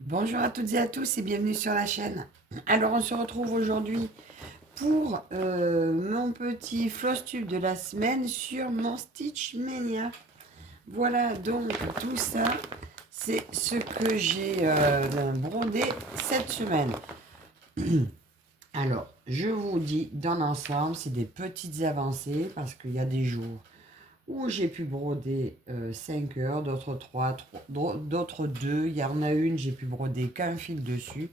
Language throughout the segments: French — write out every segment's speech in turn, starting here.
Bonjour à toutes et à tous et bienvenue sur la chaîne. Alors on se retrouve aujourd'hui pour mon petit floss tube de la semaine sur mon Stitch Mania. Voilà donc tout ça, c'est ce que j'ai brodé cette semaine. Alors je vous dis dans l'ensemble, c'est des petites avancées parce qu'il y a des jours où j'ai pu broder 5 heures, d'autres 3, d'autres 2. Il y en a une, j'ai pu broder qu'un fil dessus.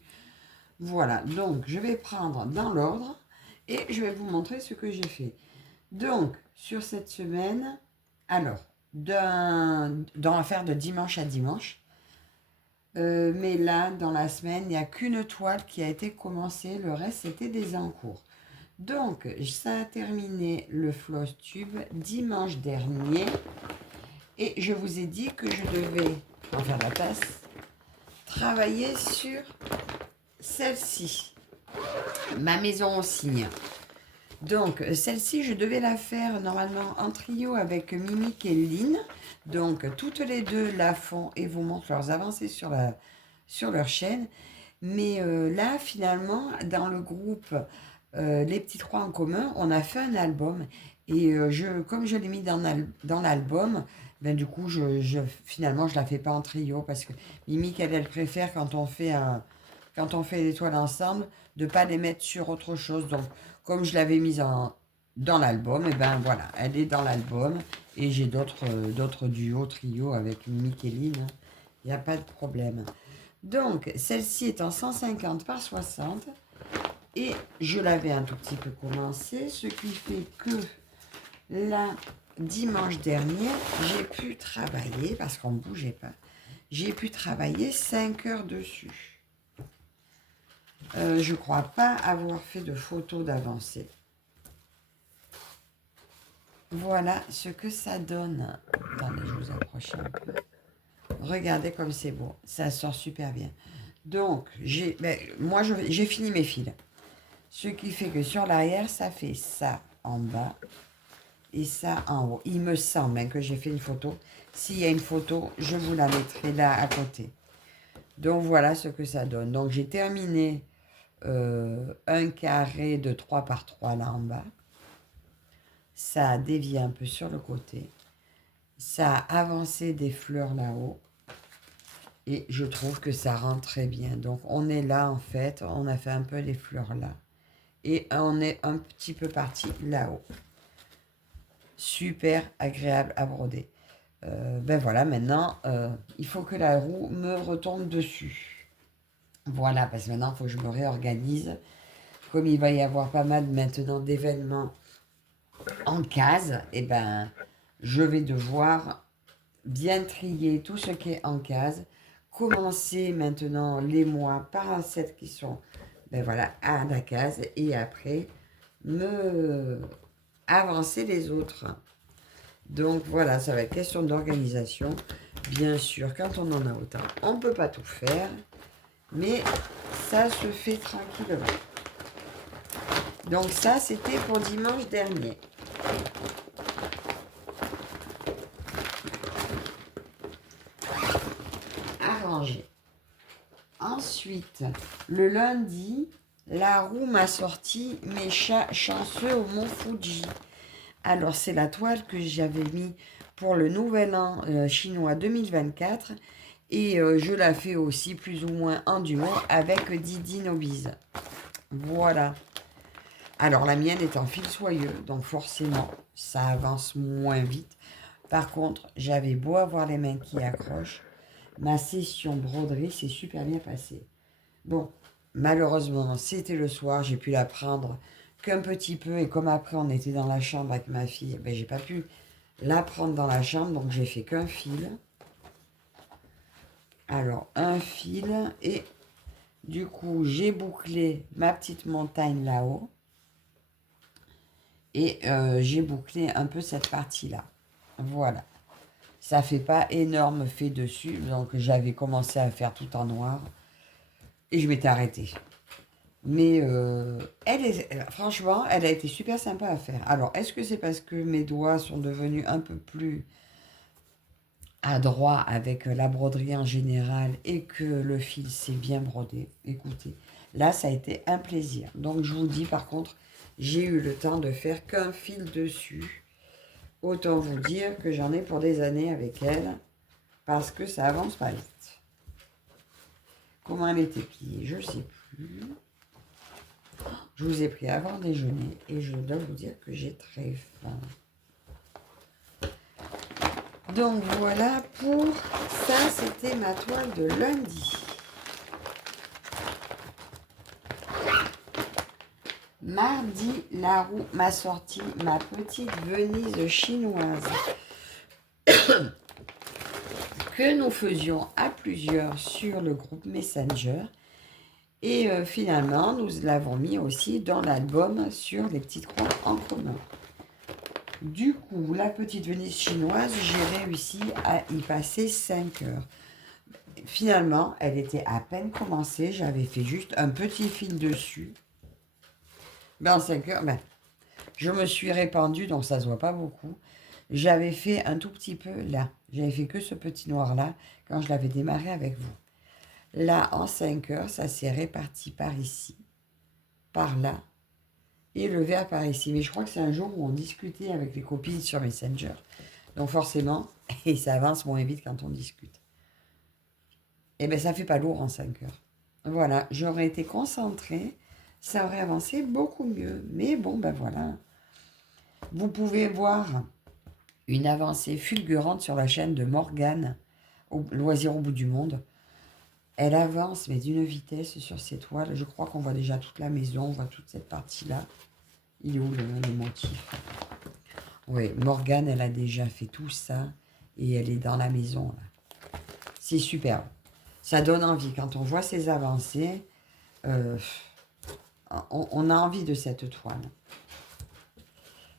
Voilà, donc je vais prendre dans l'ordre et je vais vous montrer ce que j'ai fait. Donc, sur cette semaine, alors, dans l'affaire de dimanche à dimanche, mais là, dans la semaine, il n'y a qu'une toile qui a été commencée, le reste, c'était des encours. Donc, ça a terminé le floss tube dimanche dernier et je vous ai dit que je devais, en faire la tasse, travailler sur celle-ci, ma maison au cygne. Donc, celle-ci, je devais la faire normalement en trio avec Mimic et Lynn. Donc, toutes les deux la font et vous montrent leurs avancées sur leur chaîne. Mais là, finalement, dans le groupe Les Petits Trois en commun, on a fait un album. Et comme je l'ai mis dans l'album, ben, du coup, finalement, je ne la fais pas en trio parce que Mimic, elle préfère quand on fait les toiles ensemble, de ne pas les mettre sur autre chose. Donc, comme je l'avais mise dans l'album, et ben voilà, elle est dans l'album. Et j'ai d'autres duos, trios avec Mimic et Lynn. Il n'y a pas de problème. Donc, celle-ci est en 150 par 60. Et je l'avais un tout petit peu commencé, ce qui fait que là, dimanche dernier, j'ai pu travailler, parce qu'on ne bougeait pas, j'ai pu travailler 5 heures dessus. Je ne crois pas avoir fait de photos d'avancée. Voilà ce que ça donne. Attendez, je vous approche un peu. Regardez comme c'est beau. Ça sort super bien. Donc, moi, j'ai fini mes fils. Ce qui fait que sur l'arrière, ça fait ça en bas et ça en haut. Il me semble que j'ai fait une photo. S'il y a une photo, je vous la mettrai là à côté. Donc, voilà ce que ça donne. Donc, j'ai terminé un carré de 3 par 3 là en bas. Ça a dévié un peu sur le côté. Ça a avancé des fleurs là-haut. Et je trouve que ça rend très bien. Donc on est là en fait, on a fait un peu les fleurs là. Et on est un petit peu parti là-haut. Super agréable à broder. Ben voilà, maintenant, il faut que la roue me retombe dessus. Voilà, parce que maintenant, il faut que je me réorganise. Comme il va y avoir pas mal maintenant d'événements en case, et ben, je vais devoir bien trier tout ce qui est en case. Commencer maintenant les mois par celles qui sont ben voilà, à la case et après me avancer les autres. Donc voilà, ça va être question d'organisation. Bien sûr, quand on en a autant, on ne peut pas tout faire, mais ça se fait tranquillement. Donc ça, c'était pour dimanche dernier. Arrangé. Ensuite, le lundi, la roue m'a sorti mes chats chanceux au mont Fuji. Alors, c'est la toile que j'avais mis pour le nouvel an chinois 2024. Et je la fais aussi plus ou moins en duo avec Didi Nobise. Voilà. Alors, la mienne est en fil soyeux, donc forcément, ça avance moins vite. Par contre, j'avais beau avoir les mains qui accrochent, ma session broderie s'est super bien passée. Bon, malheureusement, c'était le soir, j'ai pu la prendre qu'un petit peu. Et comme après, on était dans la chambre avec ma fille, ben, j'ai pas pu la prendre dans la chambre, donc j'ai fait qu'un fil. Alors, un fil, et du coup, j'ai bouclé ma petite montagne là-haut. Et j'ai bouclé un peu cette partie-là. Voilà. Ça fait pas énorme fait dessus, donc j'avais commencé à faire tout en noir. Et je m'étais arrêtée. Mais franchement, elle a été super sympa à faire. Alors, est-ce que c'est parce que mes doigts sont devenus un peu plus à droit avec la broderie en général et que le fil s'est bien brodé, écoutez, là ça a été un plaisir. Donc je vous dis par contre, j'ai eu le temps de faire qu'un fil dessus. Autant vous dire que j'en ai pour des années avec elle parce que ça avance pas vite. Comment elle était pliée, je sais plus. Je vous ai pris avant déjeuner et je dois vous dire que j'ai très faim. Donc voilà pour ça, c'était ma toile de lundi. Mardi, la roue m'a sorti ma petite Venise chinoise que nous faisions à plusieurs sur le groupe Messenger. Et finalement, nous l'avons mis aussi dans l'album sur les petites croix en commun. Du coup, la petite Venise chinoise, j'ai réussi à y passer 5 heures. Finalement, elle était à peine commencée. J'avais fait juste un petit fil dessus. Ben, en 5 heures, je me suis répandue, donc ça ne se voit pas beaucoup. J'avais fait un tout petit peu là. J'avais fait que ce petit noir-là quand je l'avais démarré avec vous. Là, en 5 heures, ça s'est réparti par ici, par là, et le vert par ici. Mais je crois que c'est un jour où on discutait avec les copines sur Messenger. Donc forcément, et ça avance moins vite quand on discute. Et bien, ça fait pas lourd en 5 heures. Voilà, j'aurais été concentrée, ça aurait avancé beaucoup mieux. Mais bon, ben voilà. Vous pouvez voir une avancée fulgurante sur la chaîne de Morgane, au Loisir au bout du monde. Elle avance, mais d'une vitesse sur ces toiles. Je crois qu'on voit déjà toute la maison, on voit toute cette partie-là. Il est où le motif? Oui, Morgane, elle a déjà fait tout ça et elle est dans la maison. C'est superbe. Ça donne envie. Quand on voit ces avancées, on a envie de cette toile.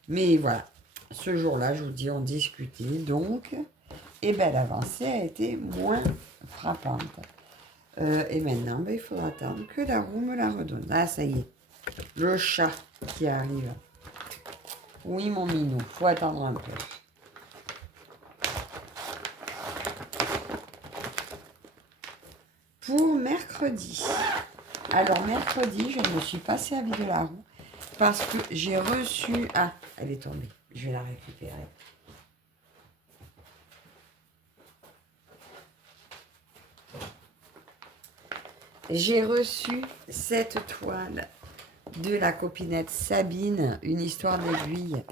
Mais voilà, ce jour-là, je vous dis, on discutait. Donc, et bien l'avancée a été moins frappante. Et maintenant, il faudra attendre que la roue me la redonne. Ah, ça y est, le chat qui arrive. Oui, mon minou, faut attendre un peu. Pour mercredi. Alors, mercredi, je me suis pas servi de la roue parce que j'ai reçu... Ah, elle est tombée. Je vais la récupérer. J'ai reçu cette toile de la copinette Sabine, une histoire d'aiguille.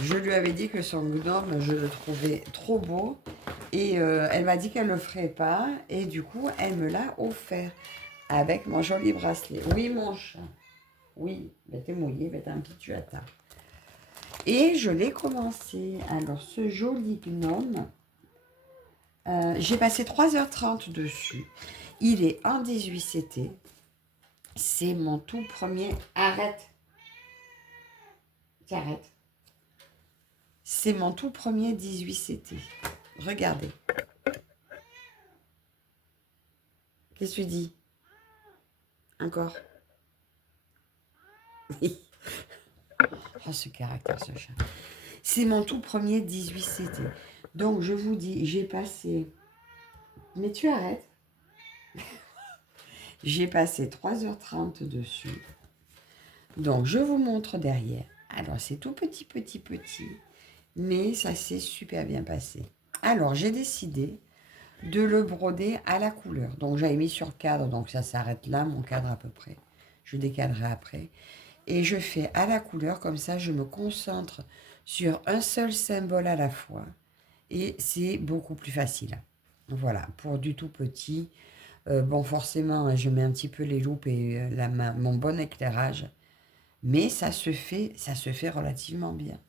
Je lui avais dit que son gnome, je le trouvais trop beau. Et elle m'a dit qu'elle ne le ferait pas. Et du coup, elle me l'a offert avec mon joli bracelet. Oui, mon chat. Oui, mais t'es mouillé, mais tant pis, tu attends. Et je l'ai commencé. Alors, ce joli gnome, j'ai passé 3h30 dessus. Il est en 18CT. C'est mon tout premier... Arrête. T'arrêtes. C'est mon tout premier 18CT. Regardez. Qu'est-ce que tu dis? Encore? Oui. Oh, ce caractère, ce chat. C'est mon tout premier 18CT. Donc, je vous dis, j'ai passé... Mais tu arrêtes. J'ai passé 3h30 dessus. Donc, je vous montre derrière. Alors, c'est tout petit, petit, petit. Mais ça s'est super bien passé. Alors, j'ai décidé de le broder à la couleur. Donc, j'avais mis sur cadre. Donc, ça s'arrête là, mon cadre à peu près. Je décadrerai après. Et je fais à la couleur. Comme ça, je me concentre sur un seul symbole à la fois. Et c'est beaucoup plus facile. Voilà, pour du tout petit... bon, forcément, je mets un petit peu les loupes et mon bon éclairage. Mais ça se fait relativement bien.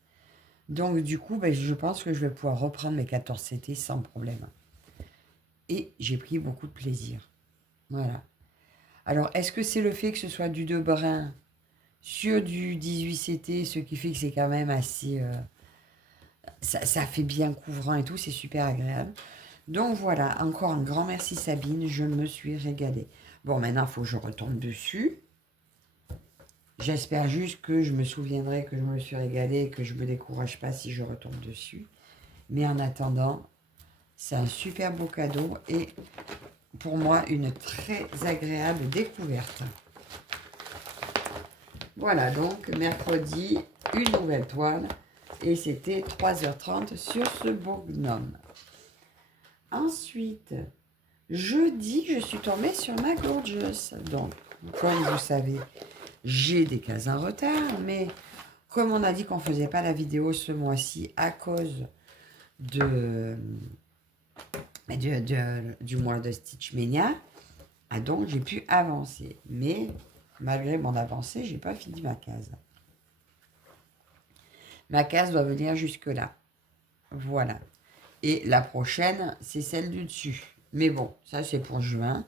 Donc, du coup, je pense que je vais pouvoir reprendre mes 14 CT sans problème. Et j'ai pris beaucoup de plaisir. Voilà. Alors, est-ce que c'est le fait que ce soit du 2 brun sur du 18 CT, ce qui fait que c'est quand même assez... ça fait bien couvrant et tout, c'est super agréable. Donc voilà, encore un grand merci Sabine, je me suis régalée. Bon, maintenant, il faut que je retombe dessus. J'espère juste que je me souviendrai que je me suis régalée et que je ne me décourage pas si je retombe dessus. Mais en attendant, C'est un super beau cadeau et pour moi, une très agréable découverte. Voilà, donc mercredi, une nouvelle toile. Et c'était 3h30 sur ce beau gnome. Ensuite, jeudi, je suis tombée sur ma Gorgeous. Donc, comme vous savez, j'ai des cases en retard, mais comme on a dit qu'on ne faisait pas la vidéo ce mois-ci à cause du mois de Stitch Mania, donc j'ai pu avancer. Mais malgré mon avancée, j'ai pas fini ma case. Ma case doit venir jusque-là. Voilà. Et la prochaine, c'est celle du dessus. Mais bon, ça c'est pour juin.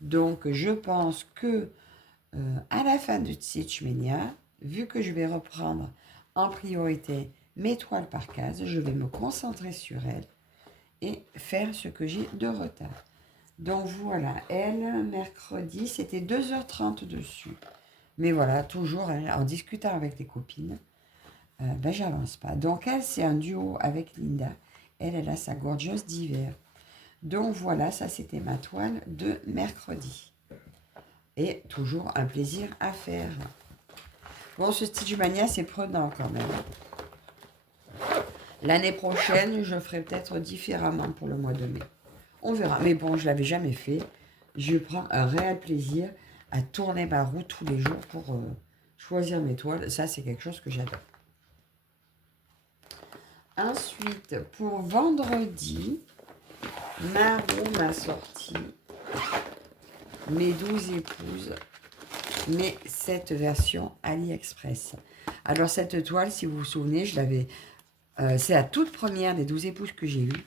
Donc je pense que à la fin de Stitch Mania, vu que je vais reprendre en priorité mes toiles par case, je vais me concentrer sur elles et faire ce que j'ai de retard. Donc voilà, elle, mercredi, c'était 2h30 dessus. Mais voilà, toujours en discutant avec des copines, j'avance pas. Donc elle, c'est un duo avec Linda. Elle a sa Gorgeous d'hiver. Donc voilà, ça c'était ma toile de mercredi. Et toujours un plaisir à faire. Bon, ce Stitch Mania, c'est prenant quand même. L'année prochaine, je ferai peut-être différemment pour le mois de mai. On verra. Mais bon, je ne l'avais jamais fait. Je prends un réel plaisir à tourner ma roue tous les jours pour choisir mes toiles. Ça, c'est quelque chose que j'adore. Ensuite, pour vendredi, Maro m'a sorti mes 12 épouses, mais cette version AliExpress. Alors, cette toile, si vous vous souvenez, je l'avais... c'est la toute première des 12 épouses que j'ai eue.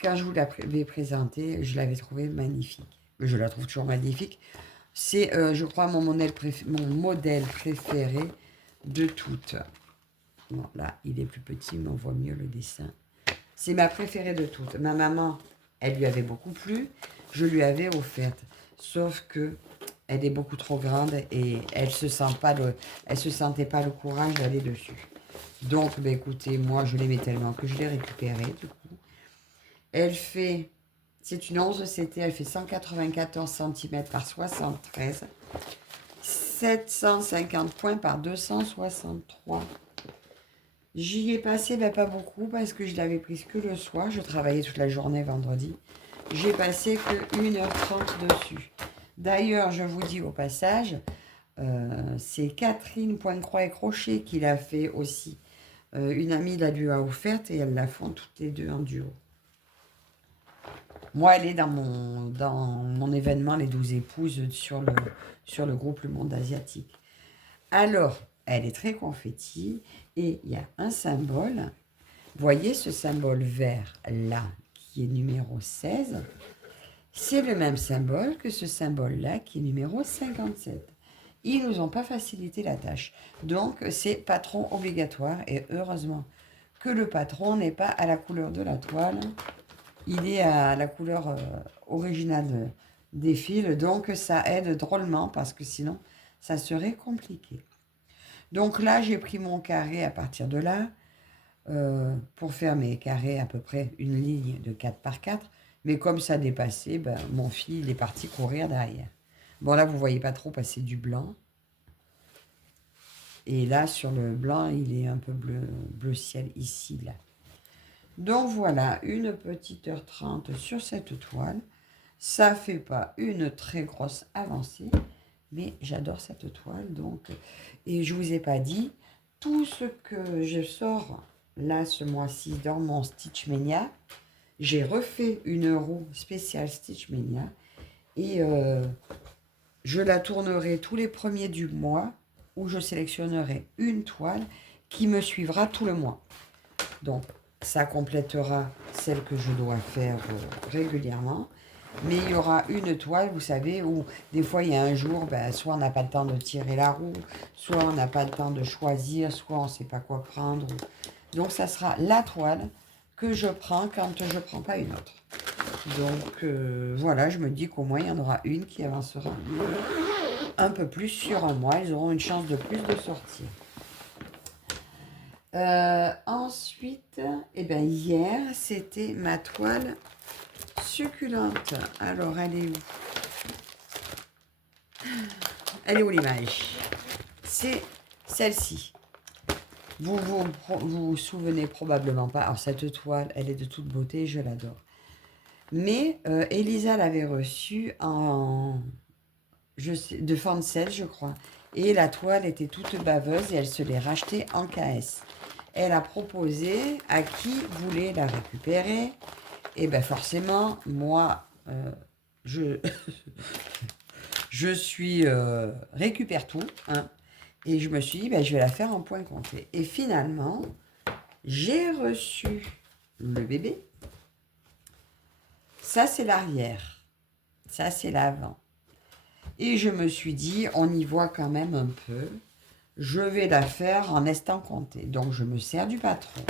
Quand je vous l'avais présentée, je l'avais trouvée magnifique. Je la trouve toujours magnifique. C'est, je crois, mon modèle préféré de toutes. Bon, là, il est plus petit, mais on voit mieux le dessin. C'est ma préférée de toutes. Ma maman, elle lui avait beaucoup plu. Je lui avais offerte. Sauf que elle est beaucoup trop grande et elle se sentait pas le courage d'aller dessus. Donc, écoutez, moi, je l'aimais tellement que je l'ai récupérée, du coup. Elle fait, c'est une 11 CT, elle fait 194 cm par 73, 750 points par 263. J'y ai passé, pas beaucoup, parce que je l'avais prise que le soir. Je travaillais toute la journée vendredi. J'ai passé que 1h30 dessus. D'ailleurs, je vous dis au passage, c'est Catherine Pointe-Croix et Crochet qui l'a fait aussi. Une amie la lui a offerte et elles la font toutes les deux en duo. Moi, elle est dans mon événement Les 12 épouses sur le groupe Le Monde Asiatique. Alors, elle est très confetti et il y a un symbole. Voyez ce symbole vert là, qui est numéro 16. C'est le même symbole que ce symbole-là qui est numéro 57. Ils nous ont pas facilité la tâche. Donc, c'est patron obligatoire et heureusement que le patron n'est pas à la couleur de la toile. Il est à la couleur originale des fils, donc ça aide drôlement parce que sinon, ça serait compliqué. Donc là, j'ai pris mon carré à partir de là pour faire mes carrés à peu près une ligne de 4 par 4. Mais comme ça dépassait, mon fil est parti courir derrière. Bon, là, vous ne voyez pas trop passer du blanc. Et là, sur le blanc, il est un peu bleu ciel ici, là. Donc voilà, une petite heure 30 sur cette toile. Ça fait pas une très grosse avancée, mais j'adore cette toile. Donc, et je vous ai pas dit, tout ce que je sors là ce mois-ci dans mon Stitch Mania, j'ai refait une roue spéciale Stitch Mania et je la tournerai tous les premiers du mois où je sélectionnerai une toile qui me suivra tout le mois. Donc, ça complétera celle que je dois faire régulièrement. Mais il y aura une toile, vous savez, où des fois, il y a un jour, soit on n'a pas le temps de tirer la roue, soit on n'a pas le temps de choisir, soit on ne sait pas quoi prendre. Donc, ça sera la toile que je prends quand je ne prends pas une autre. Donc, voilà, je me dis qu'au moins, il y en aura une qui avancera un peu plus sur un mois. Ils auront une chance de plus de sortir. Ensuite, eh ben, hier, c'était ma toile succulente. Alors, elle est où? Elle est où l'image? C'est celle-ci. Vous souvenez probablement pas. Alors, cette toile, elle est de toute beauté, je l'adore. Mais Elisa l'avait reçue de Fancel, je crois. Et la toile était toute baveuse et elle se l'est rachetée en KS. Elle a proposé à qui voulait la récupérer. Et bien forcément, moi, je, je suis récupère tout. Hein, et je me suis dit, ben, je vais la faire en point complet. Et finalement, j'ai reçu le bébé. Ça, c'est l'arrière. Ça, c'est l'avant. Et je me suis dit, on y voit quand même un peu. Je vais la faire en instant compté. Donc, je me sers du patron.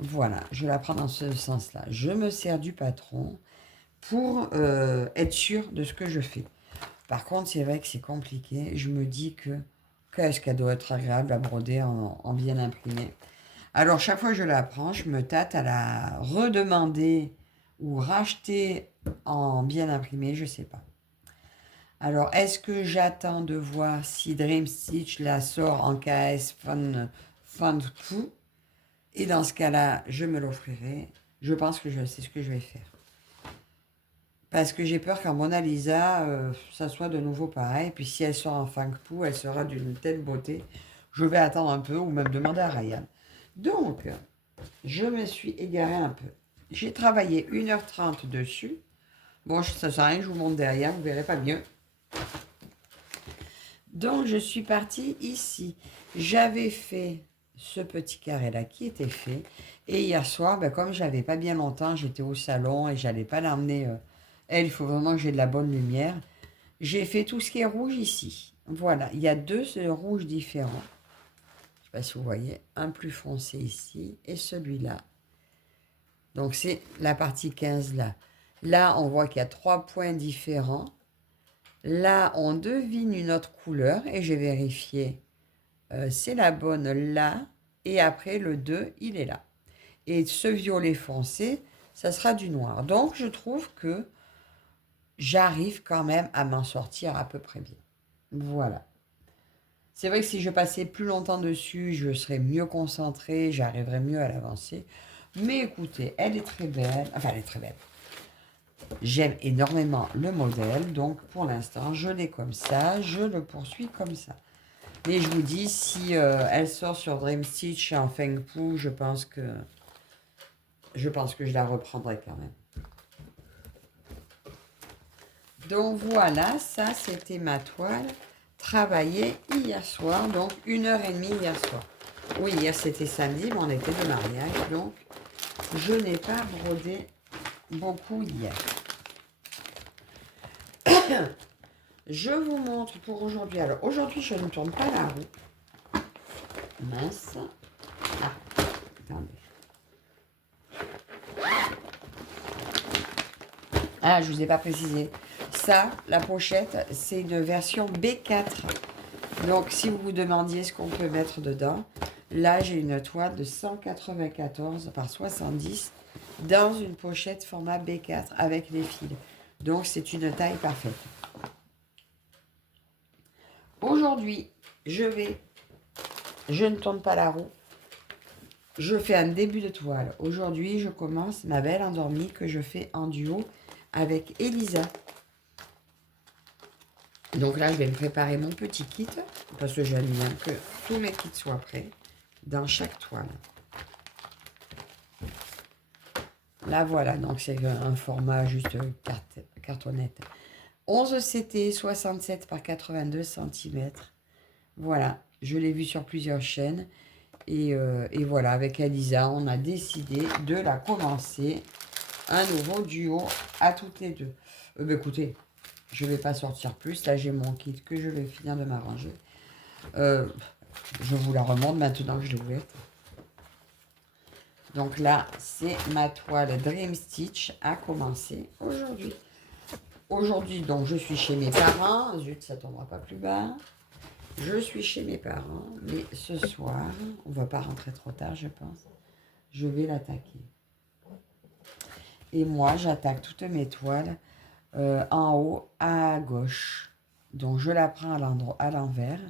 Voilà, je la prends dans ce sens-là. Je me sers du patron pour être sûre de ce que je fais. Par contre, c'est vrai que c'est compliqué. Je me dis que qu'est-ce qu'elle doit être agréable à broder en bien imprimé. Alors, chaque fois que je la prends, je me tâte à la redemander ou racheter en bien imprimé, je ne sais pas. Alors, est-ce que j'attends de voir si Dream Stitch la sort en KS Fun. Et dans ce cas-là, je me l'offrirai. Je pense que je sais ce que je vais faire. Parce que j'ai peur qu'en Mona Lisa, ça soit de nouveau pareil. Puis si elle sort en Fang Fu, elle sera d'une telle beauté. Je vais attendre un peu ou même demander à Ryan. Donc, je me suis égarée un peu. J'ai travaillé 1h30 dessus. Bon, ça ne sert à rien, je vous montre derrière, vous ne verrez pas mieux. Donc, je suis partie ici. J'avais fait ce petit carré-là qui était fait. Et hier soir, ben, comme je n'avais pas bien longtemps, j'étais au salon et je n'allais pas l'emmener. Elle, il faut vraiment que j'ai de la bonne lumière. J'ai fait tout ce qui est rouge ici. Voilà, il y a deux rouges différents. Je ne sais pas si vous voyez. Un plus foncé ici et celui-là. Donc, c'est la partie 15 là. Là, on voit qu'il y a 3 points différents. Là, on devine une autre couleur et j'ai vérifié. C'est la bonne là. Et après, le 2, il est là. Et ce violet foncé, ça sera du noir. Donc, je trouve que j'arrive quand même à m'en sortir à peu près bien. Voilà. C'est vrai que si je passais plus longtemps dessus, je serais mieux concentrée, j'arriverais mieux à l'avancer. Mais écoutez, elle est très belle. Enfin, elle est très belle. J'aime énormément le modèle, donc pour l'instant, je l'ai comme ça, je le poursuis comme ça. Mais je vous dis, si elle sort sur Dream Stitch en Feng Fu, je pense que je la reprendrai quand même. Donc voilà, ça c'était ma toile travaillée hier soir, donc 1h30 hier soir. Oui, hier c'était samedi, mais on était de mariage, donc je n'ai pas brodé beaucoup hier. Je vous montre pour aujourd'hui. Alors aujourd'hui, je ne tourne pas la roue. Mince. Ah, attendez. Ah, je ne vous ai pas précisé. Ça, la pochette, c'est une version B4. Donc, si vous vous demandiez ce qu'on peut mettre dedans, là, j'ai une toile de 194 par 70 dans une pochette format B4 avec les fils. Donc, c'est une taille parfaite. Aujourd'hui, je ne tourne pas la roue. Je fais un début de toile. Aujourd'hui, je commence ma belle endormie que je fais en duo avec Elisa. Donc là, je vais me préparer mon petit kit parce que j'aime bien que tous mes kits soient prêts dans chaque toile. Là, voilà. Donc, c'est un format juste cartonnette. 11 CT, 67 par 82 cm. Voilà. Je l'ai vu sur plusieurs chaînes. Et voilà, avec Elisa, on a décidé de la commencer. Un nouveau duo à toutes les deux. Ben écoutez, je ne vais pas sortir plus. Là, j'ai mon kit que je vais finir de m'arranger. Je vous la remonte maintenant que je l'ai ouverte. Donc là, c'est ma toile Dream Stitch à commencer aujourd'hui. Aujourd'hui, donc, je suis chez mes parents. Zut, ça ne tombera pas plus bas. Je suis chez mes parents, mais ce soir, on va pas rentrer trop tard, je pense. Je vais l'attaquer. Et moi, j'attaque toutes mes toiles en haut à gauche. Donc, je la prends à l'envers.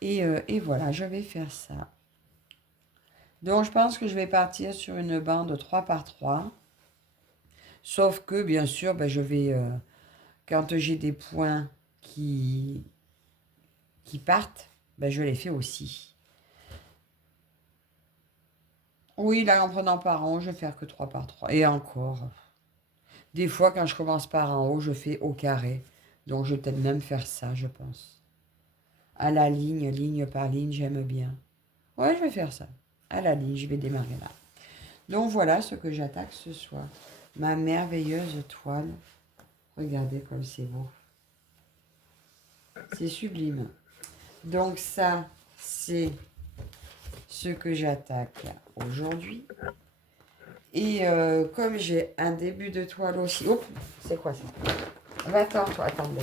Et voilà, je vais faire ça. Donc, je pense que je vais partir sur une bande 3 par 3. Sauf que, bien sûr, ben, je vais... quand j'ai des points qui partent, ben, je les fais aussi. Oui, là, en prenant par en haut, je vais faire que 3 par 3. Et encore. Des fois, quand je commence par en haut, je fais au carré. Donc, je vais peut-être même faire ça, je pense. À la ligne, ligne par ligne, j'aime bien. Ouais, je vais faire ça. À la ligne, je vais démarrer là. Donc, voilà ce que j'attaque ce soir. Ma merveilleuse toile. Regardez comme c'est beau. C'est sublime. Donc, ça, c'est ce que j'attaque aujourd'hui. Et comme j'ai un début de toile aussi... Oh, c'est quoi ça? Va-t'en, toi, attendez.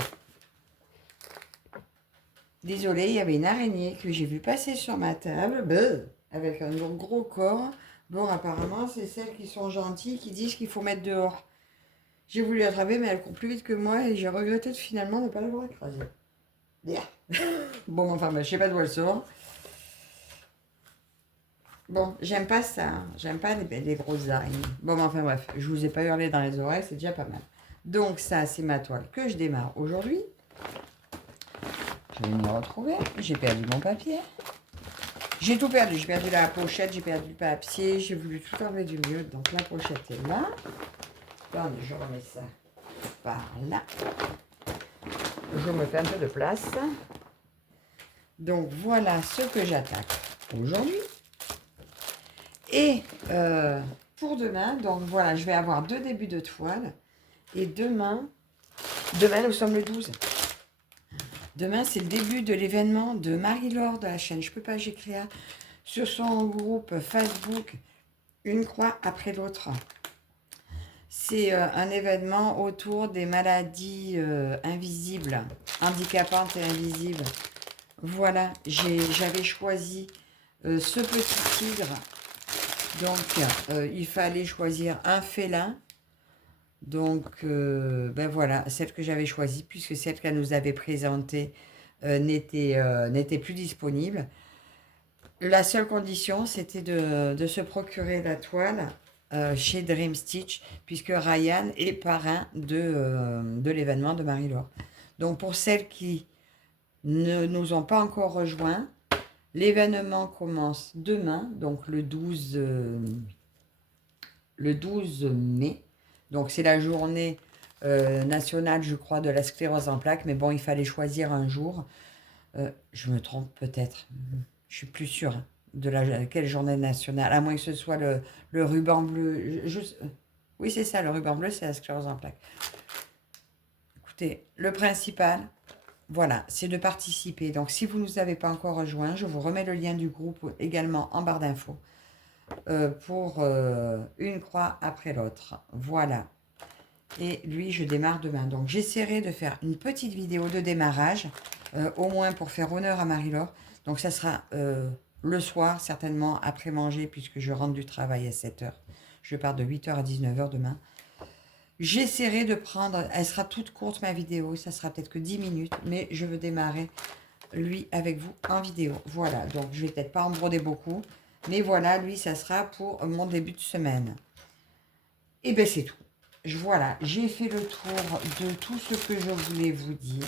Désolée, il y avait une araignée que j'ai vu passer sur ma table, avec un gros corps. Bon, apparemment, c'est celles qui sont gentilles qui disent qu'il faut mettre dehors. J'ai voulu l'attraper, mais elle court plus vite que moi et j'ai regretté de finalement ne pas l'avoir écrasée. Yeah. Bon, enfin, je sais pas d'où elle sort. Bon, j'aime pas ça. Hein. J'aime pas les grosses araignées. Bon, enfin, bref, je vous ai pas hurlé dans les oreilles, c'est déjà pas mal. Donc, ça, c'est ma toile que je démarre aujourd'hui. Je vais m'y retrouver. J'ai perdu mon papier. J'ai tout perdu. J'ai perdu la pochette, j'ai perdu le papier. J'ai voulu tout enlever du milieu. Donc la pochette est là. Attendez, je remets ça par là. Je me fais un peu de place. Donc voilà ce que j'attaque aujourd'hui. Et pour demain, donc voilà, je vais avoir 2 débuts de toile. Et demain, nous sommes le 12. Demain, c'est le début de l'événement de Marie-Laure de la chaîne Je peux pas, j'écris sur son groupe Facebook Une croix après l'autre. C'est un événement autour des maladies invisibles, handicapantes et invisibles. Voilà, j'avais choisi ce petit tigre. Donc, il fallait choisir un félin. Donc, ben voilà, celle que j'avais choisie, puisque celle qu'elle nous avait présentée n'était plus disponible. La seule condition, c'était de se procurer la toile chez Dream Stitch, puisque Ryan est parrain de l'événement de Marie-Laure. Donc, pour celles qui ne nous ont pas encore rejoints, l'événement commence demain, donc le 12 mai. Donc, c'est la journée nationale, je crois, de la sclérose en plaques. Mais bon, il fallait choisir un jour. Je me trompe peut-être. Je suis plus sûre de quelle journée nationale. À moins que ce soit le ruban bleu. Oui, c'est ça, le ruban bleu, c'est la sclérose en plaques. Écoutez, le principal, voilà, c'est de participer. Donc, si vous ne nous avez pas encore rejoint, je vous remets le lien du groupe également en barre d'infos. Pour une croix après l'autre. Voilà. Et lui, je démarre demain. Donc, j'essaierai de faire une petite vidéo de démarrage, au moins pour faire honneur à Marie-Laure. Donc, ça sera le soir, certainement après manger, puisque je rentre du travail à 7h. Je pars de 8h à 19h demain. J'essaierai de prendre... Elle sera toute courte, ma vidéo. Ça sera peut-être que 10 minutes. Mais je veux démarrer, lui, avec vous en vidéo. Voilà. Donc, je vais peut-être pas en broder beaucoup. Mais voilà, lui, ça sera pour mon début de semaine. Et bien, c'est tout. Voilà, j'ai fait le tour de tout ce que je voulais vous dire,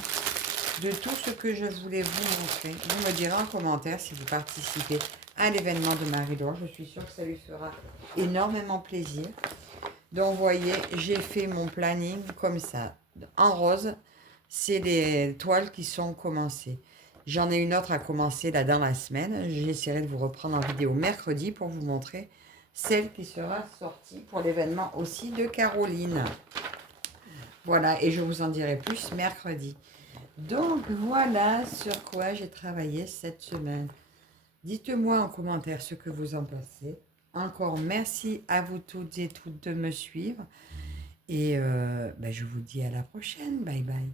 de tout ce que je voulais vous montrer. Vous me direz en commentaire si vous participez à l'événement de Marie-Laure. Je suis sûre que ça lui fera énormément plaisir. Donc, vous voyez, j'ai fait mon planning comme ça. En rose, c'est les toiles qui sont commencées. J'en ai une autre à commencer là dans la semaine. J'essaierai de vous reprendre en vidéo mercredi pour vous montrer celle qui sera sortie pour l'événement aussi de Caroline. Voilà, et je vous en dirai plus mercredi. Donc voilà sur quoi j'ai travaillé cette semaine. Dites-moi en commentaire ce que vous en pensez. Encore merci à vous toutes et toutes de me suivre. Et je vous dis à la prochaine. Bye bye.